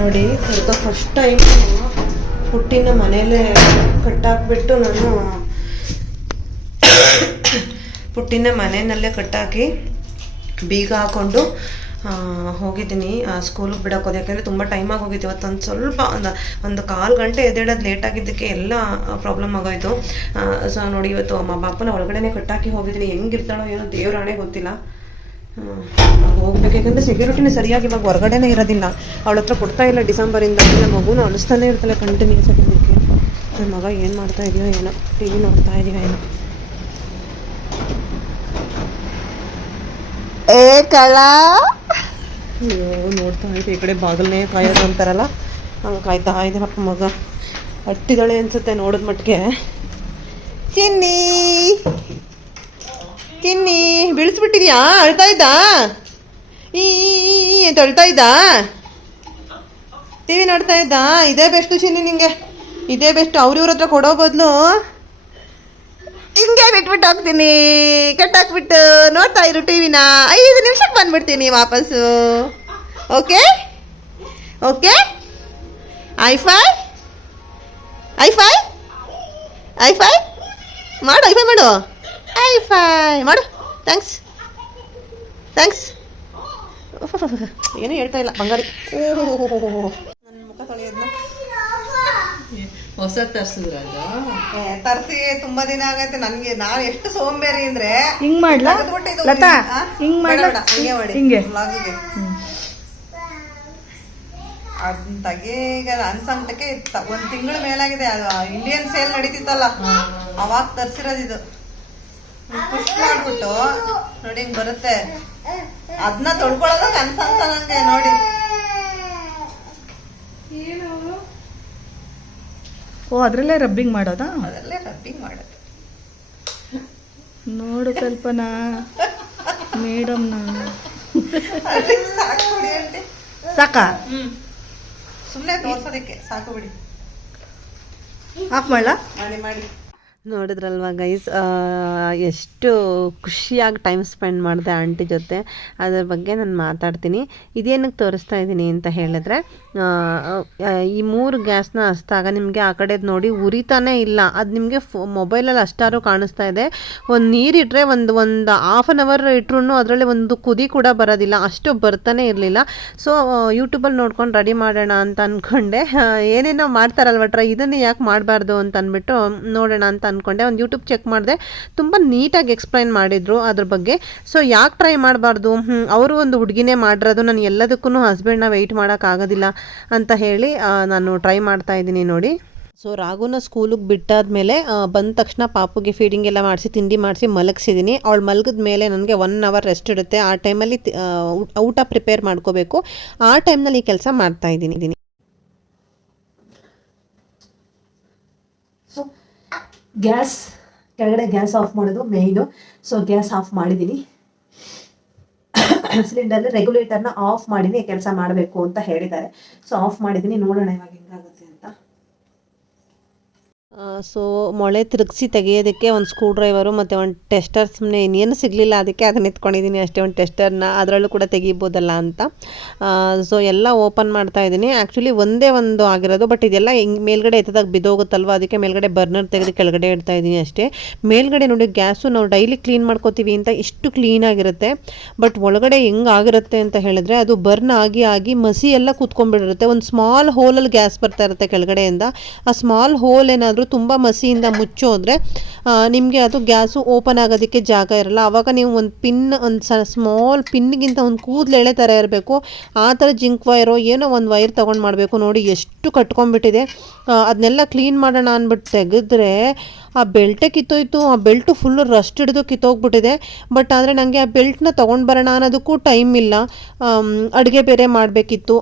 ನೋಡಿ ಕರ್ದ first time ಹುಟ್ಟಿನ ಮನೇಲೆ ಕಟ್ಟಾಕ್ಬಿಟ್ಟು ನಾನು ಪುಟ್ಟಿನ ಮನೆಯಲ್ಲೇ ಕಟ್ಟಾಕಿ ಬೀಗ ಹಾಕೊಂಡು ಹೋಗಿದ್ದೀನಿ. ಸ್ಕೂಲಿಗೆ ಬಿಡಕ್ಕೆ ಯಾಕೆಂದರೆ ತುಂಬ ಟೈಮ್ ಆಗೋಗಿತ್ತು. ಹೋಗಿತ್ತು ಇವತ್ತು ಒಂದು ಸ್ವಲ್ಪ ಒಂದು ಒಂದು ಕಾಲು ಗಂಟೆ ಎದ್ದೇಳೋದು ಲೇಟ್ ಆಗಿದ್ದಕ್ಕೆ ಎಲ್ಲ ಪ್ರಾಬ್ಲಮ್ ಆಗೋಯ್ತು. ಸೊ ನೋಡಿ, ಇವತ್ತು ಅಮ್ಮ ಬಾಪನ ಒಳಗಡೆನೆ ಕಟ್ಟಾಕಿ ಹೋಗಿದ್ದೀನಿ. ಹೆಂಗಿರ್ತಾಳೋ ಏನೋ ದೇವ್ರಾಣೆ ಗೊತ್ತಿಲ್ಲ. ಹೋಗ್ಬೇಕು ಯಾಕಂದರೆ ಸೆಕ್ಯೂರಿಟಿನೇ ಸರಿಯಾಗಿ ಇವಾಗ ಹೊರಗಡೆನೇ ಇರೋದಿಲ್ಲ. ಅವಳ ಹತ್ರ ಕೊಡ್ತಾ ಇಲ್ಲ ಡಿಸೆಂಬರಿಂದ ನಮ್ಮ ಮಗುನ ಅನಿಸ್ತಾನೆ ಇರ್ತಾಳೆ ಕಂಟಿನ್ಯೂಸ್ ಆಗಿ ಇದಕ್ಕೆ ನಮ್ಮ ಮಗ ಏನು ಮಾಡ್ತಾ ಇದೆಯೋ ಏನೋ ಟಿ ವಿ ನೋಡ್ತಾ ಇದೆಯೋ ಏನೋ. ಏ ಅಯ್ಯೋ ನೋಡ್ತಾ ಇದ್ದೆ ಈ ಕಡೆ ಬಾಗಿಲನ್ನೇ ಕಾಯೋದು ಅಂತಾರಲ್ಲ? ಹಂಗೆ ಕಾಯ್ತಾ ಇದ್ದೀನಪ್ಪ ಮಗ. ಅಟ್ಟಿದಳೆ ಅನ್ಸುತ್ತೆ ನೋಡಿದ ಮಟ್ಟಿಗೆ. ಚಿನ್ನಿ! ಚಿನ್ನಿ ಬೀಳಿಸ್ಬಿಟ್ಟಿದ್ಯಾ? ಅಳ್ತಾ ಇದ್ದ? ಈ ಅಂತ ಅಳ್ತಾ ಇದ್ದ? ಟಿ ವಿ ನೋಡ್ತಾ ಇದ್ದ? ಇದೇ ಬೆಸ್ಟ್ ಚಿನ್ನಿ ನಿಂಗೆ. ಇದೇ ಬೆಸ್ಟ್ ಅವ್ರ ಇವ್ರ ಹತ್ರ ಕೊಡೋ ಬದಲು. ಹಿಂಗೆ ಬಿಟ್ಬಿಟ್ಟು ಹೋಗ್ತೀನಿ. ಕಟ್ಟಾಕ್ಬಿಟ್ಟು ನೋಡ್ತಾ ಇರು ಟಿವಿನ ಐದು ನಿಮಿಷಕ್ಕೆ ಬಂದ್ಬಿಡ್ತೀನಿ ವಾಪಸ್ಸು. ಓಕೆ? ಓಕೆ? ಐಫೈ ಐಫೈ ಐಫೈ ಮಾಡು ಐಫೈ ಮಾಡು. ಐಫೈ ಮಾಡು. ಥ್ಯಾಂಕ್ಸ್ ಥ್ಯಾಂಕ್ಸ್ ಏನೂ ಹೇಳ್ತಾ ಇಲ್ಲ ಬಂಗಾರಿ. ನನ್ನ ಮುಖ ತೊಳೆಯೋದ್ನ? ಹೊಸ ತರ್ಸಿದ್ರ ತರ್ಸಿ ತುಂಬಾ ದಿನ ಆಗೈತೆ ನನಗೆ ನಾನು ಎಷ್ಟು ಸೋಂಬೇರಿ ಅಂದ್ರೆ ಹಿಂಗ್ ಮಾಡ್ಲಾ? ಲತಾ? ಹಿಂಗ್ ಮಾಡ್ಲಾ? ಹಂಗೆ ಮಾಡಿ. ಹಿಂಗೆ vlog-ಗೆ. ಅದ್ನ ತೆಗೀಗ ಅನ್ಸಂಟಕ್ಕೆ ಒಂದ್ ತಿಂಗಳ ಮೇಲಾಗಿದೆ. ಅದು ಇಂಡಿಯನ್ ಸೇಲ್ ನಡೀತಿತ್ತಲ್ಲ. ಅವಾಗ ತರ್ಸಿರೋದು ಇದು. ಪುಷ್ ಮಾಡ್ಬಿಟ್ಟು ನೋಡಿ ಹಿಂಗ್ ಬರುತ್ತೆ. ಅದನ್ನ ತೊಳ್ಕೊಳ್ಳೋದ ಕನ್ಸಂತ ನಂಗೆ ನೋಡಿ. ಓ ಅದ್ರಲ್ಲೇ ರಬ್ಬಿಂಗ್ ಮಾಡೋದಾ? ಅದರಲ್ಲೇ ರಬ್ಬಿಂಗ್ ಮಾಡೋದು. ನೋಡು ಕಲ್ಪನಾ ಮೇಡಮ್ ಅದ್ರಲ್ಲಿ ಸಾಕು ಬಿಡಿ ಆಂಟಿ. ಸಾಕಾ? ಸುಮ್ಮನೆ ತೋರ್ಸೋದಕ್ಕೆ ಸಾಕು ಬಿಡಿ. ಆಫ್ ಮಾಡ್ಲಾ ಮಾಡಿ ಮಾಡಿ. ನೋಡಿದ್ರಲ್ವ ಗೈಸ್ ಎಷ್ಟು ಖುಷಿಯಾಗಿ ಟೈಮ್ ಸ್ಪೆಂಡ್ ಮಾಡಿದೆ ಆಂಟಿ ಜೊತೆ. ಅದ್ರ ಬಗ್ಗೆ ನಾನು ಮಾತಾಡ್ತೀನಿ. ಇದೇನಕ್ಕೆ ತೋರಿಸ್ತಾ ಇದ್ದೀನಿ ಅಂತ ಹೇಳಿದ್ರೆ ಈ ಮೂರು ಗ್ಯಾಸ್ನ ಹಚ್ಚಿದಾಗ ನಿಮಗೆ ಆ ಕಡೆದು ನೋಡಿ ಉರಿತಾನೇ ಇಲ್ಲ. ಅದು ನಿಮಗೆ ಫೋ ಮೊಬೈಲಲ್ಲಿ ಅಷ್ಟಾರು ಕಾಣಿಸ್ತಾ ಇದೆ. ಒಂದು ನೀರಿಟ್ಟರೆ ಒಂದು ಒಂದು ಹಾಫ್ ಆನ್ ಅವರ್ ಇಟ್ರು ಅದರಲ್ಲಿ ಒಂದು ಕುದಿ ಕೂಡ ಬರೋದಿಲ್ಲ. ಅಷ್ಟು ಬರ್ತಾನೆ ಇರಲಿಲ್ಲ. ಸೊ ಯೂಟ್ಯೂಬಲ್ಲಿ ನೋಡ್ಕೊಂಡು ರೆಡಿ ಮಾಡೋಣ ಅಂತ ಅಂದ್ಕೊಂಡೆ ಏನೇನೋ ಮಾಡ್ತಾರಲ್ವ ಟ್ರೈ, ಇದನ್ನೇ ಯಾಕೆ ಮಾಡಬಾರ್ದು ಅಂತ ಅಂದ್ಬಿಟ್ಟು ನೋಡೋಣ ಅಂತ ಅಂದ್ಕೊಂಡೆ ಒಂದು ಯೂಟ್ಯೂಬ್ ಚೆಕ್ ಮಾಡಿದೆ. ತುಂಬ ನೀಟಾಗಿ ಎಕ್ಸ್ಪ್ಲೈನ್ ಮಾಡಿದರು ಅದ್ರ ಬಗ್ಗೆ. ಸೊ ಯಾಕೆ ಟ್ರೈ ಮಾಡಬಾರ್ದು? ಅವರು ಒಂದು ಹುಡುಗಿನೇ ಮಾಡಿರೋದು, ನಾನು ಎಲ್ಲದಕ್ಕೂ ಹಸ್ಬೆಂಡ್ನ ವೆಯ್ಟ್ ಮಾಡೋಕ್ಕಾಗೋದಿಲ್ಲ ಅಂತ ಹೇಳಿ ನಾನು ಟ್ರೈ ಮಾಡ್ತಾ ಇದ್ದೀನಿ ನೋಡಿ. ಸೊ ರಾಗುನ ಸ್ಕೂಲಿಗೆ ಬಿಟ್ಟಾದ್ಮೇಲೆ ಮೇಲೆ ಬಂದ ತಕ್ಷಣ ಪಾಪುಗೆ ಫೀಡಿಂಗ್ ಎಲ್ಲ ಮಾಡಿಸಿ, ತಿಂಡಿ ಮಾಡಿಸಿ ಮಲಗಿಸಿದ್ದೀನಿ ಅವಳು ಮಲಗಿದ ಮೇಲೆ ನನಗೆ ಒನ್ ಅವರ್ ರೆಸ್ಟ್ ಇರುತ್ತೆ ಆ ಟೈಮಲ್ಲಿ ಊಟ ಪ್ರಿಪೇರ್ ಮಾಡ್ಕೋಬೇಕು. ಆ ಟೈಮ್ನಲ್ಲಿ ಈ ಕೆಲಸ ಮಾಡ್ತಾ ಇದ್ದೀನಿ. ಗ್ಯಾಸ್, ಕೆಳಗಡೆ ಗ್ಯಾಸ್ ಆಫ್ ಮಾಡೋದು ಮೇಯ್ನು ಸೊ ಗ್ಯಾಸ್ ಆಫ್ ಮಾಡಿದ್ದೀನಿ ಸಿಲಿಂಡರ್ ರೆಗ್ಯುಲೇಟರ್ನ ಆಫ್ ಮಾಡಿನೇ ಕೆಲಸ ಮಾಡಬೇಕು ಅಂತ ಹೇಳಿದ್ದಾರೆ. ಸೊ ಆಫ್ ಮಾಡಿದ್ದೀನಿ ನೋಡೋಣ ಇವಾಗ ಹೆಂಗಾಗುತ್ತೆ. ಸೊ ಮೊಳೆ ತಿರುಗಿಸಿ ತೆಗೆಯೋದಕ್ಕೆ ಒಂದು ಸ್ಕ್ರೂ ಡ್ರೈವರು ಮತ್ತು ಒಂದು ಟೆಸ್ಟರ್ ಸುಮ್ಮನೆ ಇನ್ನೇನು ಸಿಗಲಿಲ್ಲ, ಅದಕ್ಕೆ ಅದನ್ನ ಎತ್ಕೊಂಡಿದ್ದೀನಿ ಅಷ್ಟೇ ಒಂದು ಟೆಸ್ಟರ್ನ ಅದರಲ್ಲೂ ಕೂಡ ತೆಗಿಬೋದಲ್ಲ ಅಂತ. ಸೊ ಎಲ್ಲ ಓಪನ್ ಮಾಡ್ತಾ ಇದ್ದೀನಿ. ಆ್ಯಕ್ಚುಲಿ ಒಂದೇ ಒಂದು ಆಗಿರೋದು ಬಟ್ ಇದೆಲ್ಲ ಹಿಂಗೆ ಮೇಲ್ಗಡೆ ಎತ್ತದಾಗ ಬಿದ್ದೋಗುತ್ತಲ್ವ? ಅದಕ್ಕೆ ಮೇಲ್ಗಡೆ ಬರ್ನರ್ ತೆಗೆದು ಕೆಳಗಡೆ ಇಡ್ತಾ ಇದ್ದೀನಿ ಅಷ್ಟೇ. ಮೇಲ್ಗಡೆ ನೋಡಿ, ಗ್ಯಾಸು ನಾವು ಡೈಲಿ ಕ್ಲೀನ್ ಮಾಡ್ಕೋತೀವಿ ಅಂತ ಇಷ್ಟು ಕ್ಲೀನಾಗಿರುತ್ತೆ ಬಟ್ ಒಳಗಡೆ ಹೆಂಗೆ ಆಗಿರುತ್ತೆ ಅಂತ ಹೇಳಿದ್ರೆ, ಅದು ಬರ್ನ್ ಆಗಿ ಆಗಿ ಮಸಿ ಎಲ್ಲ ಕೂತ್ಕೊಂಡ್ಬಿಡಿರುತ್ತೆ. ಒಂದು ಸ್ಮಾಲ್ ಹೋಲಲ್ಲಿ ಗ್ಯಾಸ್ ಬರ್ತಾ ಇರುತ್ತೆ ಕೆಳಗಡೆಯಿಂದ. ಆ ಸ್ಮಾಲ್ ಹೋಲ್ ಏನಾದರೂ ತುಂಬ ಮಸಿಯಿಂದ ಮುಚ್ಚೋದ್ರೆ ನಿಮಗೆ ಅದು ಗ್ಯಾಸು ಓಪನ್ ಆಗೋದಕ್ಕೆ ಜಾಗ ಇರಲ್ಲ. ಆವಾಗ ನೀವು ಒಂದು ಪಿನ್, ಒಂದು ಸ, ಸ್ಮಾಲ್ ಪಿನ್ಗಿಂತ ಒಂದು ಕೂದಲೆಳೆ ಥರ ಇರಬೇಕು. ಆ ಥರ ಜಿಂಕ್ ವೈರೋ ಏನೋ ಒಂದು ವೈರ್ ತೊಗೊಂಡು ಮಾಡಬೇಕು. ನೋಡಿ ಎಷ್ಟು ಕಟ್ಕೊಂಡ್ಬಿಟ್ಟಿದೆ. ಅದನ್ನೆಲ್ಲ ಕ್ಲೀನ್ ಮಾಡೋಣ ಅಂದ್ಬಿಟ್ಟು ತೆಗೆದ್ರೆ ಆ ಬೆಲ್ಟೇ ಕಿತ್ತೋಯ್ತು, ಆ ಬೆಲ್ಟು ಫುಲ್ಲು ರಸ್ಟ್ ಹಿಡಿದು ಕಿತ್ತೋಗ್ಬಿಟ್ಟಿದೆ. ಬಟ್ ಆದರೆ ನನಗೆ ಆ ಬೆಲ್ಟ್ನ ತೊಗೊಂಡು ಬರೋಣ ಅನ್ನೋದಕ್ಕೂ ಟೈಮ್ ಇಲ್ಲ. ಅಡುಗೆ ಬೇರೆ ಮಾಡಬೇಕಿತ್ತು.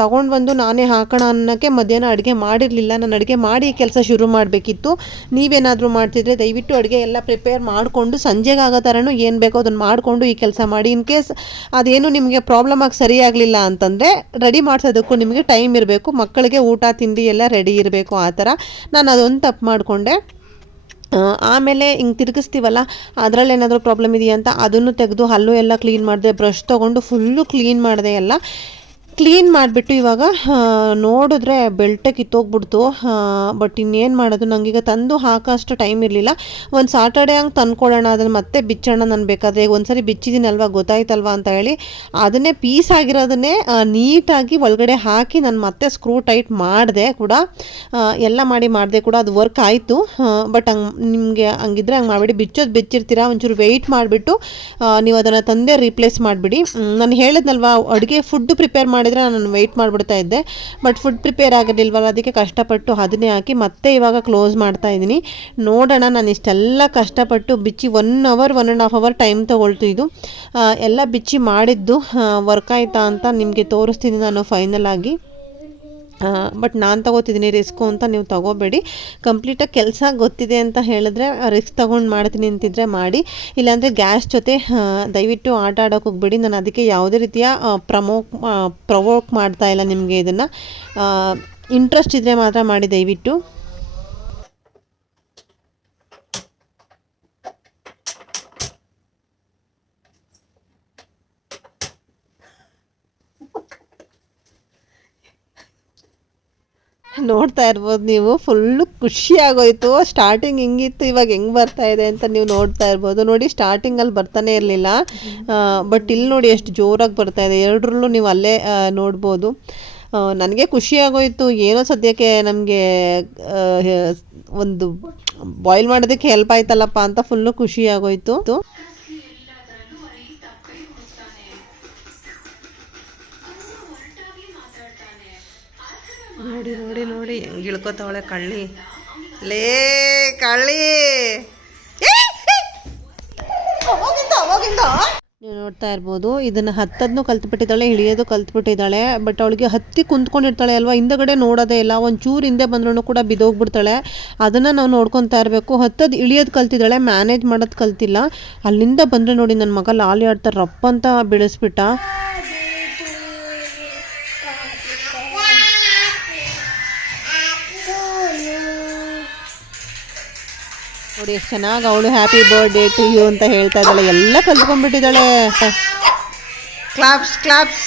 ತೊಗೊಂಡು ಬಂದು ನಾನೇ ಹಾಕೋಣ ಅನ್ನೋಕ್ಕೆ ಮಧ್ಯಾಹ್ನ ಅಡುಗೆ ಮಾಡಿರಲಿಲ್ಲ. ನಾನು ಅಡುಗೆ ಮಾಡಿ ಕೆಲಸ ಶುರು ಮಾಡಬೇಕಿತ್ತು. ನೀವೇನಾದರೂ ಮಾಡ್ತಿದ್ರೆ ದಯವಿಟ್ಟು ಅಡುಗೆ ಎಲ್ಲ ಪ್ರಿಪೇರ್ ಮಾಡಿಕೊಂಡು ಸಂಜೆಗೆ ಆಗೋ ಥರನೂ ಏನು ಬೇಕೋ ಅದನ್ನು ಮಾಡಿಕೊಂಡು ಈ ಕೆಲಸ ಮಾಡಿ. ಇನ್ ಕೇಸ್ ಅದೇನು ನಿಮಗೆ ಪ್ರಾಬ್ಲಮ್ ಆಗಿ ಸರಿಯಾಗಲಿಲ್ಲ ಅಂತಂದರೆ ರೆಡಿ ಮಾಡಿಸೋದಕ್ಕೂ ನಿಮಗೆ ಟೈಮ್ ಇರಬೇಕು. ಮಕ್ಕಳಿಗೆ ಊಟ, ತಿಂಡಿ ಎಲ್ಲ ರೆಡಿ ಇರಬೇಕು ಆ ಥರ. ನಾನು ಅದೊಂದು ತಪ್ಪು ಮಾಡಿಕೊಂಡೆ. ಆಮೇಲೆ ಹಿಂಗೆ ತಿರುಗಿಸ್ತೀವಲ್ಲ ಅದರಲ್ಲಿ ಏನಾದರೂ ಪ್ರಾಬ್ಲಮ್ ಇದೆಯಾ ಅಂತ, ಅದನ್ನು ತೆಗೆದು ಹಲ್ಲು ಎಲ್ಲ ಕ್ಲೀನ್ ಮಾಡಿದೆ ಬ್ರಷ್ ತೊಗೊಂಡು ಫುಲ್ಲು ಕ್ಲೀನ್ ಮಾಡಿದೆ ಎಲ್ಲ ಕ್ಲೀನ್ ಮಾಡಿಬಿಟ್ಟು ಇವಾಗ ನೋಡಿದ್ರೆ ಬೆಲ್ಟೆ ಕಿತ್ತೋಗ್ಬಿಡ್ತು. ಬಟ್ ಇನ್ನೇನು ಮಾಡೋದು? ನನಗೀಗ ತಂದು ಹಾಕೋಷ್ಟು ಟೈಮ್ ಇರಲಿಲ್ಲ. ಒಂದು ಸಾಟರ್ಡೆ ಹಂಗೆ ತಂದ್ಕೊಳ್ಳೋಣ ಅದನ್ನು ಮತ್ತೆ ಬಿಚ್ಚೋಣ ನಾನು ಬೇಕಾದ್ರೆ. ಈಗ ಒಂದ್ಸರಿ ಬಿಚ್ಚಿದ್ದೀನಲ್ವ ಗೊತ್ತಾಯ್ತಲ್ವ ಅಂತ ಹೇಳಿ, ಅದನ್ನೇ ಪೀಸ್ ಆಗಿರೋದನ್ನೇ ನೀಟಾಗಿ ಒಳಗಡೆ ಹಾಕಿ ನಾನು ಮತ್ತೆ ಸ್ಕ್ರೂ ಟೈಟ್ ಮಾಡಿದೆ ಕೂಡ. ಎಲ್ಲ ಮಾಡಿ ಮಾಡಿದೆ ಕೂಡ, ಅದು ವರ್ಕ್ ಆಯಿತು. ಬಟ್ ಹಂಗೆ, ನಿಮಗೆ ಹಂಗಿದ್ರೆ ಹಂಗೆ ಮಾಡಿಬಿಡಿ. ಬಿಚ್ಚೋದು ಬಿಚ್ಚಿರ್ತೀರಾ, ಒಂಚೂರು ವೆಯ್ಟ್ ಮಾಡಿಬಿಟ್ಟು ನೀವು ಅದನ್ನು ತಂದೆ ರೀಪ್ಲೇಸ್ ಮಾಡಿಬಿಡಿ. ನಾನು ಹೇಳಿದ್ನಲ್ವ, ಅಡುಗೆ ಫುಡ್ ಪ್ರಿಪೇರ್ ಮಾಡಿದರೆ ನಾನು ವೆಯ್ಟ್ ಮಾಡಿಬಿಡ್ತಾ ಇದ್ದೆ. ಬಟ್ ಫುಡ್ ಪ್ರಿಪೇರ್ ಆಗಿರಲಿಲ್ವಲ್ಲ, ಅದಕ್ಕೆ ಕಷ್ಟಪಟ್ಟು ಅದನ್ನೇ ಹಾಕಿ ಮತ್ತೆ ಇವಾಗ ಕ್ಲೋಸ್ ಮಾಡ್ತಾ ಇದ್ದೀನಿ. ನೋಡೋಣ, ನಾನು ಇಷ್ಟೆಲ್ಲ ಕಷ್ಟಪಟ್ಟು ಬಿಚ್ಚಿ one hour one and half hour time ತೊಗೊಳ್ತು ಇದು. ಎಲ್ಲ ಬಿಚ್ಚಿ ಮಾಡಿದ್ದು ವರ್ಕ್ ಆಯಿತಾ ಅಂತ ನಿಮಗೆ ತೋರಿಸ್ತೀನಿ ನಾನು ಫೈನಲ್ ಆಗಿ. ಬಟ್ ನಾನು ತಗೋತಿದ್ದೀನಿ ರಿಸ್ಕು ಅಂತ ನೀವು ತಗೋಬೇಡಿ. ಕಂಪ್ಲೀಟಾಗಿ ಕೆಲಸ ಗೊತ್ತಿದೆ ಅಂತ ಹೇಳಿದ್ರೆ ರಿಸ್ಕ್ ತೊಗೊಂಡು ಮಾಡ್ತೀನಿ ಅಂತಿದ್ರೆ ಮಾಡಿ. ಇಲ್ಲಾಂದರೆ ಗ್ಯಾಸ್ ಜೊತೆ ದಯವಿಟ್ಟು ಆಟ ಆಡೋಕೆ ಹೋಗ್ಬೇಡಿ. ನಾನು ಅದಕ್ಕೆ ಯಾವುದೇ ರೀತಿಯ ಪ್ರಮೋಕ್ ಪ್ರವೋಕ್ ಮಾಡ್ತಾ ಇಲ್ಲ ನಿಮಗೆ ಇದನ್ನು. ಇಂಟ್ರೆಸ್ಟ್ ಇದ್ದರೆ ಮಾತ್ರ ಮಾಡಿ ದಯವಿಟ್ಟು. ನೋಡ್ತಾ ಇರ್ಬೋದು ನೀವು. ಫುಲ್ಲು ಖುಷಿ ಆಗೋಯ್ತು. ಸ್ಟಾರ್ಟಿಂಗ್ ಹಿಂಗಿತ್ತು ಇವಾಗ ಹೆಂಗೆ ಬರ್ತಾ ಇದೆ ಅಂತ ನೀವು ನೋಡ್ತಾ ಇರ್ಬೋದು. ನೋಡಿ ಸ್ಟಾರ್ಟಿಂಗಲ್ಲಿ ಬರ್ತಾನೆ ಇರಲಿಲ್ಲ. ಬಟ್ ಇಲ್ಲಿ ನೋಡಿ ಎಷ್ಟು ಜೋರಾಗಿ ಬರ್ತಾ ಇದೆ. ಎರಡರಲ್ಲೂ ನೀವು ಅಲ್ಲೇ ನೋಡ್ಬೋದು. ನನಗೆ ಖುಷಿ ಆಗೋಯ್ತು. ಏನೋ ಸದ್ಯಕ್ಕೆ ನಮಗೆ ಒಂದು ಬಾಯ್ಲ್ ಮಾಡೋದಕ್ಕೆ ಹೆಲ್ಪ್ ಆಯ್ತಲ್ಲಪ್ಪ ಅಂತ ಫುಲ್ಲು ಖುಷಿ ಆಗೋಯ್ತು. ನೋಡಿ ನೋಡಿ ನೋಡಿ. ಹೆಂಗ್ ಇಳ್ಕೊತಾವಳೆ ಕಳ್ಳಿ. ಲೇ ಕಳ್ಳಿ. ನೀವು ನೋಡ್ತಾ ಇರ್ಬೋದು, ಇದನ್ನು ಕಲ್ತ್ ಕಲ್ತ್ಬಿಟ್ಟಿದ್ದಾಳೆ, ಹಿಡಿಯೋದು ಕಲ್ತ್ಬಿಟ್ಟಿದ್ದಾಳೆ ಬಟ್ ಅವಳಿಗೆ ಹತ್ತಿ ಕುಂತ್ಕೊಂಡಿರ್ತಾಳೆ ಅಲ್ವಾ? ಹಿಂದಗಡೆ ನೋಡೋದೇ ಇಲ್ಲ ಒಂಚೂರು ಹಿಂದೆ ಬಂದ್ರೂ ಕೂಡ ಬಿದ್ದೋಗ್ಬಿಡ್ತಾಳೆ. ಅದನ್ನ ನಾವು ನೋಡ್ಕೊತಾ ಇರಬೇಕು. ಹತ್ತದ್ದು ಇಳಿಯೋದು ಕಲ್ತಿದ್ದಾಳೆ ಮ್ಯಾನೇಜ್ ಮಾಡೋದು ಕಲ್ತಿಲ್ಲ. ಅಲ್ಲಿಂದ ಬಂದರೆ ನೋಡಿ ನನ್ನ ಮಗ ಲಾಲಿ ರಪ್ಪ ಅಂತ ಬೀಳಿಸ್ಬಿಟ್ಟ. ನೋಡಿ ಎಷ್ಟು ಚೆನ್ನಾಗಿ ಅವಳು ಹ್ಯಾಪಿ ಬರ್ಡೇ ಟು ಯು ಅಂತ ಹೇಳ್ತಾ ಇದ್ದಾಳೆ. ಎಲ್ಲ ಕಲ್ತ್ಕೊಂಡ್ಬಿಟ್ಟಿದ್ದಾಳೆ. ಕ್ಲಾಪ್ಸ್ ಕ್ಲಾಪ್ಸ್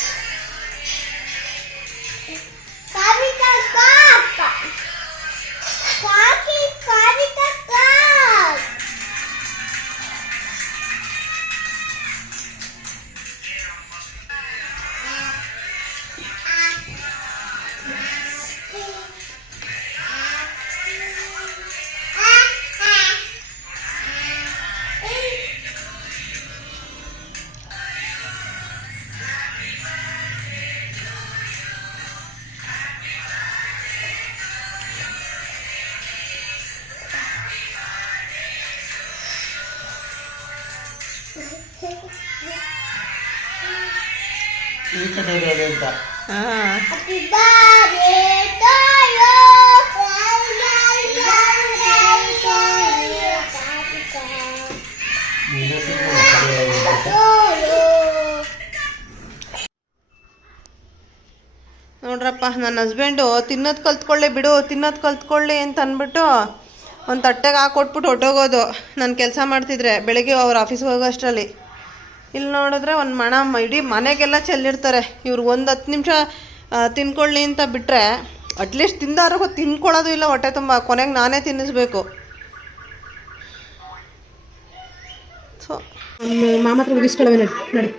ನೋಡ್ರಪ್ಪ, ನನ್ನ ಹಸ್ಬೆಂಡು ತಿನ್ನೋದು ಕಲ್ತ್ಕೊಳ್ಳಿ ಬಿಡು, ತಿನ್ನೋದು ಕಲ್ತ್ಕೊಳ್ಳಿ ಅಂತ ಅಂದ್ಬಿಟ್ಟು ಒಂದು ತಟ್ಟೆಗೆ ಹಾಕೊಟ್ಬಿಟ್ಟು ಹೊಟ್ಟೋಗೋದು ನಾನು ಕೆಲಸ ಮಾಡ್ತಿದ್ರೆ ಬೆಳಗ್ಗೆ ಅವ್ರ ಆಫೀಸ್ಗೆ ಹೋಗೋ ಅಷ್ಟರಲ್ಲಿ ಇಲ್ಲಿ ನೋಡಿದ್ರೆ ಒಂದು ಮಣ ಇಡೀ ಮನೆಗೆಲ್ಲ ಚೆಲ್ಲಿರ್ತಾರೆ. ಇವ್ರು ಒಂದು ಹತ್ತು ನಿಮಿಷ ತಿನ್ಕೊಳ್ಳಿ ಅಂತ ಬಿಟ್ಟರೆ ಅಟ್ಲೀಸ್ಟ್ ತಿಂದಾರಿಗೂ ತಿನ್ಕೊಳ್ಳೋದು ಇಲ್ಲ, ಹೊಟ್ಟೆ ತುಂಬ. ಕೊನೆಗೆ ನಾನೇ ತಿನ್ನಿಸ್ಬೇಕು. ಸೊ ಮಾಮ ಹತ್ರ ಮುಗಿಸ್ಕೊಳ್ಳವೆ ನಡಿ ನಡಿ.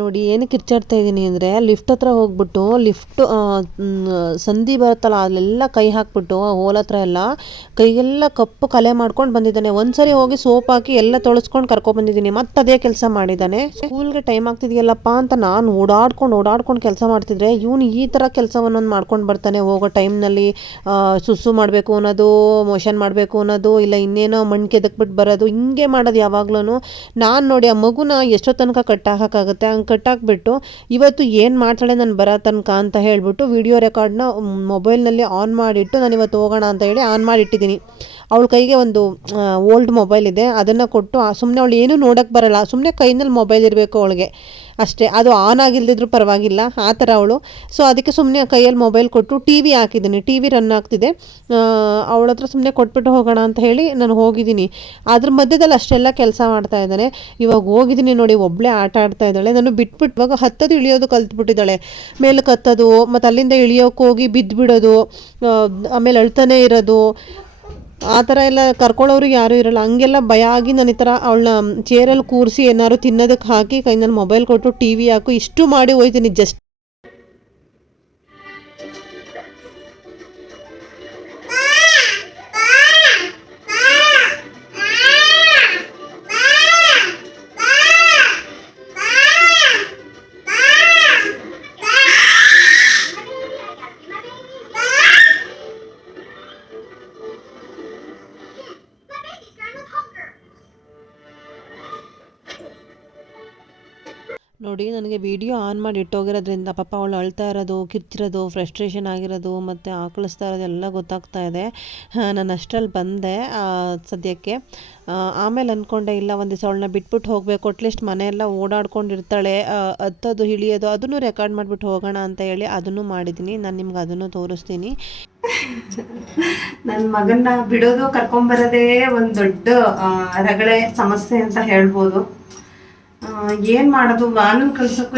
ನೋಡಿ ಏನು ಕಿರ್ಚಾಡ್ತಾ ಇದ್ದೀನಿ ಅಂದರೆ, ಲಿಫ್ಟ್ ಹತ್ರ ಹೋಗ್ಬಿಟ್ಟು, ಲಿಫ್ಟ್ ಸಂಧಿ ಬರುತ್ತಲ್ಲ, ಅಲ್ಲೆಲ್ಲ ಕೈ ಹಾಕ್ಬಿಟ್ಟು, ಆ ಹೋಲ್ ಹತ್ರ ಎಲ್ಲ, ಕೈಗೆಲ್ಲ ಕಪ್ಪು ಕಲೆ ಮಾಡ್ಕೊಂಡು ಬಂದಿದ್ದಾನೆ. ಒಂದ್ಸರಿ ಹೋಗಿ ಸೋಪ್ ಹಾಕಿ ಎಲ್ಲ ತೊಳಸ್ಕೊಂಡು ಕರ್ಕೊಂಡು ಬಂದಿದ್ದೀನಿ. ಮತ್ತೆ ಅದೇ ಕೆಲಸ ಮಾಡಿದ್ದಾನೆ. ಸ್ಕೂಲ್ಗೆ ಟೈಮ್ ಆಗ್ತಿದೆಯಲ್ಲಪ್ಪ ಅಂತ ನಾನು ಓಡಾಡ್ಕೊಂಡು ಓಡಾಡ್ಕೊಂಡು ಕೆಲಸ ಮಾಡ್ತಿದ್ರೆ, ಇವನು ಈ ಥರ ಕೆಲಸವನ್ನೊಂದು ಮಾಡ್ಕೊಂಡು ಬರ್ತಾನೆ ಹೋಗೋ ಟೈಮ್ನಲ್ಲಿ ಸುಸ್ಸು ಮಾಡಬೇಕು ಅನ್ನೋದು, ಮೋಷನ್ ಮಾಡಬೇಕು ಅನ್ನೋದು, ಇಲ್ಲ ಇನ್ನೇನೋ ಮಣ್ಣು ಕೆದಕ್ಬಿಟ್ಟು ಬರೋದು, ಹಿಂಗೆ ಮಾಡೋದು ಯಾವಾಗ್ಲೂ ನಾನು ನೋಡಿ ಆ ಮಗುನ ಎಷ್ಟೋ ತನಕ ಕಟ್ಟಾಕಾಗುತ್ತೆ ಹಂಗೆ ಕಟ್ಟಾಕ್ಬಿಟ್ಟು, ಇವತ್ತು ಏನು ಮಾಡ್ತಾಳೆ ನಾನು ಬರೋ ತನಕ ಅಂತ ಹೇಳಿಬಿಟ್ಟು ವಿಡಿಯೋ ರೆಕಾರ್ಡ್ನ ಮೊಬೈಲ್ನಲ್ಲಿ ಆನ್ ಮಾಡಿಟ್ಟು, ನಾನು ಇವತ್ತು ಹೋಗೋಣ ಅಂತ ಹೇಳಿ ಆನ್ ಮಾಡಿಟ್ಟಿದ್ದೀನಿ. ಅವಳ ಕೈಗೆ ಒಂದು ಓಲ್ಡ್ ಮೊಬೈಲ್ ಇದೆ. ಅದನ್ನು ಕೊಟ್ಟು ಸುಮ್ಮನೆ ಅವಳು ಏನೂ ನೋಡೋಕ್ಕೆ ಬರಲ್ಲ. ಸುಮ್ಮನೆ ಕೈನಲ್ಲಿ ಮೊಬೈಲ್ ಇರಬೇಕು ಅವಳಿಗೆ. ಅಷ್ಟೇ, ಅದು ಆನ್ ಆಗಿಲ್ದಿದ್ರೂ ಪರವಾಗಿಲ್ಲ, ಆ ಥರ ಅವಳು. ಸೊ ಅದಕ್ಕೆ ಸುಮ್ಮನೆ ಕೈಯಲ್ಲಿ ಮೊಬೈಲ್ ಕೊಟ್ಟು ಟಿ ವಿ ಹಾಕಿದ್ದೀನಿ. ಟಿ ವಿ ರನ್ ಆಗ್ತಿದೆ. ಅವಳ ಹತ್ರ ಸುಮ್ಮನೆ ಕೊಟ್ಬಿಟ್ಟು ಹೋಗೋಣ ಅಂತ ಹೇಳಿ ನಾನು ಹೋಗಿದ್ದೀನಿ. ಅದ್ರ ಮಧ್ಯದಲ್ಲಿ ಅಷ್ಟೆಲ್ಲ ಕೆಲಸ ಮಾಡ್ತಾ ಇದ್ದಾನೆ ಇವಾಗ ಹೋಗಿದ್ದೀನಿ ನೋಡಿ ಒಬ್ಬಳೇ ಆಟ ಆಡ್ತಾ ಇದ್ದಾಳೆ. ನಾನು ಬಿಟ್ಬಿಟ್ಟು ಇವಾಗ ಹತ್ತದು ಇಳಿಯೋದು ಕಲ್ತ್ಬಿಟ್ಟಿದ್ದಾಳೆ. ಮೇಲಕ್ಕೆ ಹತ್ತೋದು, ಮತ್ತು ಅಲ್ಲಿಂದ ಇಳಿಯೋಕೆ ಹೋಗಿ ಬಿದ್ದು ಬಿಡೋದು ಆಮೇಲೆ ಅಳ್ತಾನೆ ಇರೋದು ಆ ಥರ ಎಲ್ಲ ಕರ್ಕೊಳ್ಳೋರು ಯಾರೂ ಇರಲ್ಲ. ಹಂಗೆಲ್ಲ ಭಯ ಆಗಿ ನಾನು ಈ ಥರ ಅವಳನ್ನ ಚೇರಲ್ಲಿ ಕೂರಿಸಿ ಏನಾದ್ರು ತಿನ್ನೋದಕ್ಕೆ ಹಾಕಿ ಕೈನಲ್ಲಿ ಮೊಬೈಲ್ ಕೊಟ್ಟು ಟಿ ವಿ ಹಾಕು, ಇಷ್ಟು ಮಾಡಿ ಹೋಯ್ತೀನಿ. ಜಸ್ಟ್ ನನಗೆ ವಿಡಿಯೋ ಆನ್ ಮಾಡಿ ಇಟ್ಟೋಗಿರೋದ್ರಿಂದ ಪಾಪ ಅವಳು ಅಳ್ತಾ ಇರೋದು, ಕಿರ್ಚಿರೋದು ಫ್ರಸ್ಟ್ರೇಷನ್ ಆಗಿರೋದು ಮತ್ತು ಆಕಳಿಸ್ತಾ ಇರೋದು ಎಲ್ಲ ಗೊತ್ತಾಗ್ತಾ ಇದೆ. ನಾನು ಅಷ್ಟರಲ್ಲಿ ಬಂದೆ ಸದ್ಯಕ್ಕೆ. ಆಮೇಲೆ ಅಂದ್ಕೊಂಡೆ ಇಲ್ಲ, ಒಂದು ದಿವಸ ಅವಳನ್ನ ಬಿಟ್ಬಿಟ್ಟು ಹೋಗಬೇಕು. ಅಟ್ಲೀಸ್ಟ್ ಮನೆಯೆಲ್ಲ ಓಡಾಡ್ಕೊಂಡಿರ್ತಾಳೆ. ಹತ್ತೋದು, ಇಳಿಯೋದು, ಅದನ್ನು ರೆಕಾರ್ಡ್ ಮಾಡಿಬಿಟ್ಟು ಹೋಗೋಣ ಅಂತ ಹೇಳಿ ಅದನ್ನು ಮಾಡಿದ್ದೀನಿ. ನಾನು ನಿಮ್ಗೆ ಅದನ್ನು ತೋರಿಸ್ತೀನಿ. ನನ್ನ ಮಗನ್ನ ಬಿಡೋದು, ಕರ್ಕೊಂಬರೋದೇ ಒಂದು ದೊಡ್ಡ ರಗಳೆ, ಸಮಸ್ಯೆ ಅಂತ ಹೇಳ್ಬೋದು. ಏನ್ ಮಾಡೋದು? ವಾನನ್ ಕಲ್ಸಕ್ಕೂ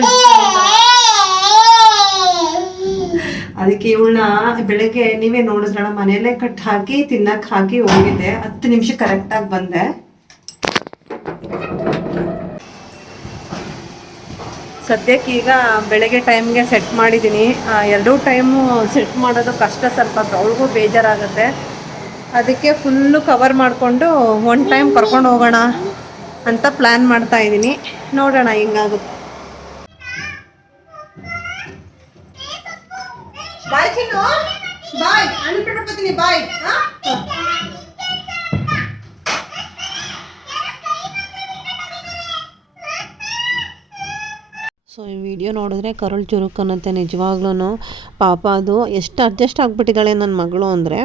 ಅದಕ್ಕೆ ಇವಳನ್ನ ಬೆಳಗ್ಗೆ ನೀವೇ ನೋಡಿದ್ರಣ ಮನೆಯಲ್ಲೇ ಕಟ್ ಹಾಕಿ, ತಿನ್ನಕ್ ಹಾಕಿ ಹೋಗಿದ್ದೆ. ಹತ್ತು ನಿಮಿಷ ಕರೆಕ್ಟ್ ಆಗಿ ಬಂದೆ. ಸದ್ಯಕ್ಕೆ ಈಗ ಬೆಳಗ್ಗೆ ಟೈಮ್ಗೆ ಸೆಟ್ ಮಾಡಿದ್ದೀನಿ. ಎರಡೂ ಟೈಮು ಸೆಟ್ ಮಾಡೋದು ಕಷ್ಟ ಸ್ವಲ್ಪ. ಅವಳಿಗೂ ಬೇಜಾರಾಗುತ್ತೆ. ಅದಕ್ಕೆ ಫುಲ್ಲು ಕವರ್ ಮಾಡಿಕೊಂಡು ಒನ್ ಟೈಮ್ ಕರ್ಕೊಂಡು ಹೋಗೋಣ. ಅಂತ ಪ್ಲ್ಯಾನ್ ಮಾಡ್ತಾ ಇದ್ದೀನಿ. ನೋಡೋಣ ಹೆಂಗಾಗುತ್ತೆ. ಸೊ ಈ ವಿಡಿಯೋ ನೋಡಿದ್ರೆ ಕರುಳು ಚುರುಕು ಅನ್ನತ್ತೆ ನಿಜವಾಗ್ಲೂ ಪಾಪ ಅದು ಎಷ್ಟು ಅಡ್ಜಸ್ಟ್ ಆಗಿಬಿಟ್ಟಿದ್ದಾಳೆ ನನ್ನ ಮಗಳು ಅಂದರೆ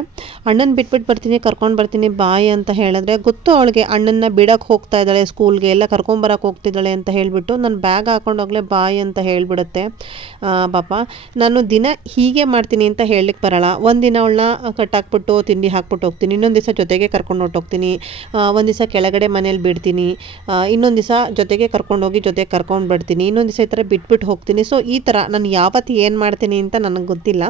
ಅಣ್ಣನ ಬಿಟ್ಬಿಟ್ಟು ಬರ್ತೀನಿ, ಕರ್ಕೊಂಡು ಬರ್ತೀನಿ, ಬಾಯ್ ಅಂತ ಹೇಳಿದ್ರೆ ಗೊತ್ತು ಅವಳಿಗೆ ಅಣ್ಣನ್ನ ಬಿಡಕ್ಕೆ ಹೋಗ್ತಾ ಇದ್ದಾಳೆ ಸ್ಕೂಲ್ಗೆ, ಎಲ್ಲ ಕರ್ಕೊಂಬರಕ್ಕೆ ಹೋಗ್ತಿದ್ದಾಳೆ ಅಂತ ಹೇಳಿಬಿಟ್ಟು ನಾನು ಬ್ಯಾಗ್ ಹಾಕೊಂಡೋಗ್ಲೇ ಬಾಯ್ ಅಂತ ಹೇಳಿಬಿಡುತ್ತೆ. ಪಾಪ, ನಾನು ದಿನ ಹೀಗೆ ಮಾಡ್ತೀನಿ ಅಂತ ಹೇಳಲಿಕ್ಕೆ ಬರಲ್ಲ. ಒಂದಿನ ಅವಳನ್ನ ಕಟ್ಟಾಕ್ಬಿಟ್ಟು, ತಿಂಡಿ ಹಾಕ್ಬಿಟ್ಟು ಹೋಗ್ತೀನಿ, ಇನ್ನೊಂದು ದಿವಸ ಜೊತೆಗೆ ಕರ್ಕೊಂಡು ಹೋಗ್ತೀನಿ ಒಂದು ದಿವಸ ಕೆಳಗಡೆ ಮನೇಲಿ ಬಿಡ್ತೀನಿ. ಇನ್ನೊಂದು ದಿವಸ ಜೊತೆಗೆ ಕರ್ಕೊಂಡೋಗಿ ಜೊತೆಗೆ ಕರ್ಕೊಂಡು ಬಿಡ್ತೀನಿ ಇನ್ನೊಂದು ದಿವಸ ಈ ಥರ ಬಿಟ್ಬಿಟ್ಟು ಹೋಗ್ತೀನಿ. ಸೊ ಈ ಥರ ನಾನು ಯಾವತ್ತು ಏನು ಮಾಡ್ತೀನಿ ಅಂತ ನನಗೆ ಗೊತ್ತಿಲ್ಲ.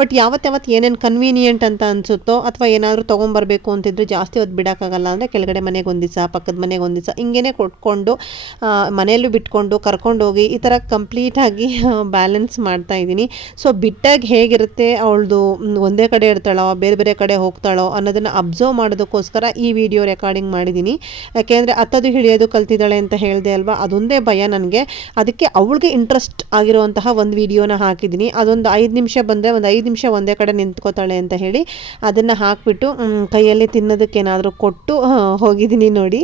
ಬಟ್ ಯಾವತ್ತು ಯಾವತ್ತು ಏನೇನು ಕನ್ವೀನಿಯೆಂಟ್ ಅಂತ ಅನಿಸುತ್ತೋ ಅಥವಾ ಏನಾದರೂ ತೊಗೊಂಬರ್ಬೇಕು ಅಂತಿದ್ರೆ ಜಾಸ್ತಿ ಹೊತ್ತು ಬಿಡೋಕ್ಕಾಗಲ್ಲ ಅಂದರೆ ಕೆಳಗಡೆ ಮನೆಗೆ ಒಂದು ದಿವಸ, ಪಕ್ಕದ ಮನೆಗೆ ಒಂದು ದಿವಸ, ಹಿಂಗೇನೆ ಕೊಟ್ಕೊಂಡು ಮನೆಯಲ್ಲೂ ಬಿಟ್ಕೊಂಡು, ಕರ್ಕೊಂಡೋಗಿ ಈ ಥರ ಕಂಪ್ಲೀಟಾಗಿ ಬ್ಯಾಲೆನ್ಸ್ ಮಾಡ್ತಾ ಇದ್ದೀನಿ. ಸೊ ಬಿಟ್ಟಾಗ ಹೇಗಿರುತ್ತೆ, ಅವಳದು ಒಂದೇ ಕಡೆ ಇರ್ತಾಳೋ, ಬೇರೆ ಬೇರೆ ಕಡೆ ಹೋಗ್ತಾಳೋ ಅನ್ನೋದನ್ನು ಅಬ್ಸರ್ವ್ ಮಾಡೋದಕ್ಕೋಸ್ಕರ ಈ ವಿಡಿಯೋ ರೆಕಾರ್ಡಿಂಗ್ ಮಾಡಿದ್ದೀನಿ. ಯಾಕೆಂದರೆ ಅತ್ತದು ಹಿಡಿಯೋದು ಕಲ್ತಿದ್ದಾಳೆ ಅಂತ ಹೇಳಿದೆ ಅಲ್ವಾ? ಅದೊಂದೇ ಭಯ ನನಗೆ. ಅದಕ್ಕೆ ಅವಳಿಗೆ ಇಂಟ್ರೆಸ್ಟ್ ಆಗಿರುವಂತಹ ಒಂದು ವಿಡಿಯೋನ ಹಾಕಿದ್ದೀನಿ. ಅದೊಂದು ಐದು ನಿಮಿಷ ಬಂದರೆ ಒಂದು ಐದು ನಿಮಿಷ ಒಂದೇ ಕಡೆ ನಿಂತ್ಕೋತಾಳೆ ಅಂತ ಹೇಳಿ, ಅದನ್ನು ಹಾಕ್ಬಿಟ್ಟು ಹಾಕಿಬಿಟ್ಟು ಕೈಯಲ್ಲಿ ತಿನ್ನೋದಕ್ಕೆ ಏನಾದರೂ ಕೊಟ್ಟು ಹೋಗಿದ್ದೀನಿ ನೋಡಿ.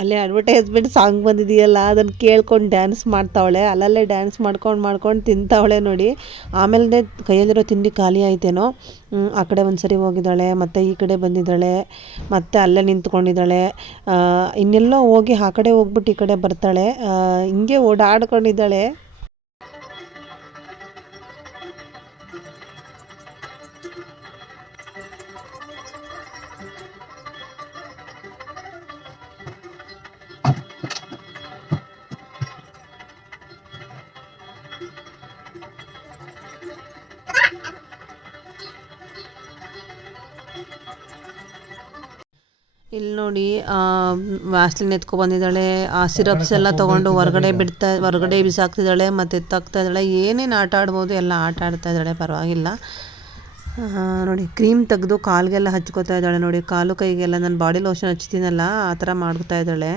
ಅಲ್ಲೇ ಅಡ್ವರ್ಟೈಸ್ಮೆಂಟ್ ಸಾಂಗ್ ಬಂದಿದೆಯಲ್ಲ ಅದನ್ನು ಕೇಳ್ಕೊಂಡು ಡ್ಯಾನ್ಸ್ ಮಾಡ್ತಾವಳೆ. ಅಲ್ಲಲ್ಲೇ ಡ್ಯಾನ್ಸ್ ಮಾಡ್ಕೊಂಡು ಮಾಡ್ಕೊಂಡು ತಿಂತಾವಳೆ ನೋಡಿ. ಆಮೇಲೆ ಕೈಯಲ್ಲಿರೋ ತಿಂಡಿ ಖಾಲಿ ಆಯ್ತೇನೋ ಆ ಕಡೆ ಒಂದು ಸರಿ ಹೋಗಿದ್ದಾಳೆ, ಮತ್ತು ಈ ಕಡೆ ಬಂದಿದ್ದಾಳೆ, ಮತ್ತೆ ಅಲ್ಲೇ ನಿಂತ್ಕೊಂಡಿದ್ದಾಳೆ. ಇನ್ನೆಲ್ಲೋ ಹೋಗಿ ಆ ಕಡೆ ಹೋಗ್ಬಿಟ್ಟು ಈ ಕಡೆ ಬರ್ತಾಳೆ. ಹಿಂಗೆ ಓಡಾಡ್ಕೊಂಡಿದ್ದಾಳೆ. ಇಲ್ಲಿ ನೋಡಿ ವ್ಯಾಸ್ಲಿನ್ ಎತ್ಕೊ ಬಂದಿದ್ದಾಳೆ, ಆ ಸಿರಪ್ಸ್ ಎಲ್ಲ ತಗೊಂಡು ಹೊರಗಡೆ ಬಿಡ್ತಾ, ಹೊರಗಡೆ ಬಿಸಾಕ್ತಿದ್ದಾಳೆ, ಮತ್ತೆ ತಗ್ತಾ ಇದ್ದಾಳೆ. ಏನೇನು ಆಟ ಆಡ್ಬೋದು, ಎಲ್ಲ ಆಟ ಆಡ್ತಾ ಇದ್ದಾಳೆ, ಪರವಾಗಿಲ್ಲ. ನೋಡಿ ಕ್ರೀಮ್ ತೆಗೆದು ಕಾಲಿಗೆಲ್ಲ ಹಚ್ಕೋತಾ ಇದ್ದಾಳೆ. ನೋಡಿ, ಕಾಲು ಕೈಗೆಲ್ಲ ನಾನು ಬಾಡಿ ಲೋಷನ್ ಹಚ್ತೀನಲ್ಲ, ಆ ಥರ ಮಾಡ್ತಾ ಇದ್ದಾಳೆ.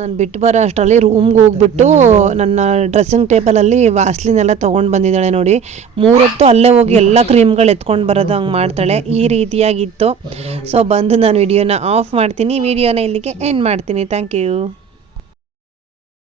ನಾನು ಬಿಟ್ಟು ಬರೋ ಅಷ್ಟರಲ್ಲಿ ರೂಮ್ಗೆ ಹೋಗ್ಬಿಟ್ಟು ನನ್ನ ಡ್ರೆಸ್ಸಿಂಗ್ ಟೇಬಲಲ್ಲಿ ವಾಸ್ಲಿನ್ ಎಲ್ಲ ತೊಗೊಂಡು ಬಂದಿದ್ದಾಳೆ ನೋಡಿ. ಮೂರೊತ್ತು ಅಲ್ಲೇ ಹೋಗಿ ಎಲ್ಲ ಕ್ರೀಮ್ಗಳು ಎತ್ಕೊಂಡು ಬರೋದು ಹಂಗೆ ಮಾಡ್ತಾಳೆ. ಈ ರೀತಿಯಾಗಿತ್ತು. ಸೊ ಬಂದು ನಾನು ವಿಡಿಯೋನ ಆಫ್ ಮಾಡ್ತೀನಿ. ವಿಡಿಯೋನ ಇಲ್ಲಿಗೆ ಎಂಡ್ ಮಾಡ್ತೀನಿ. Thank you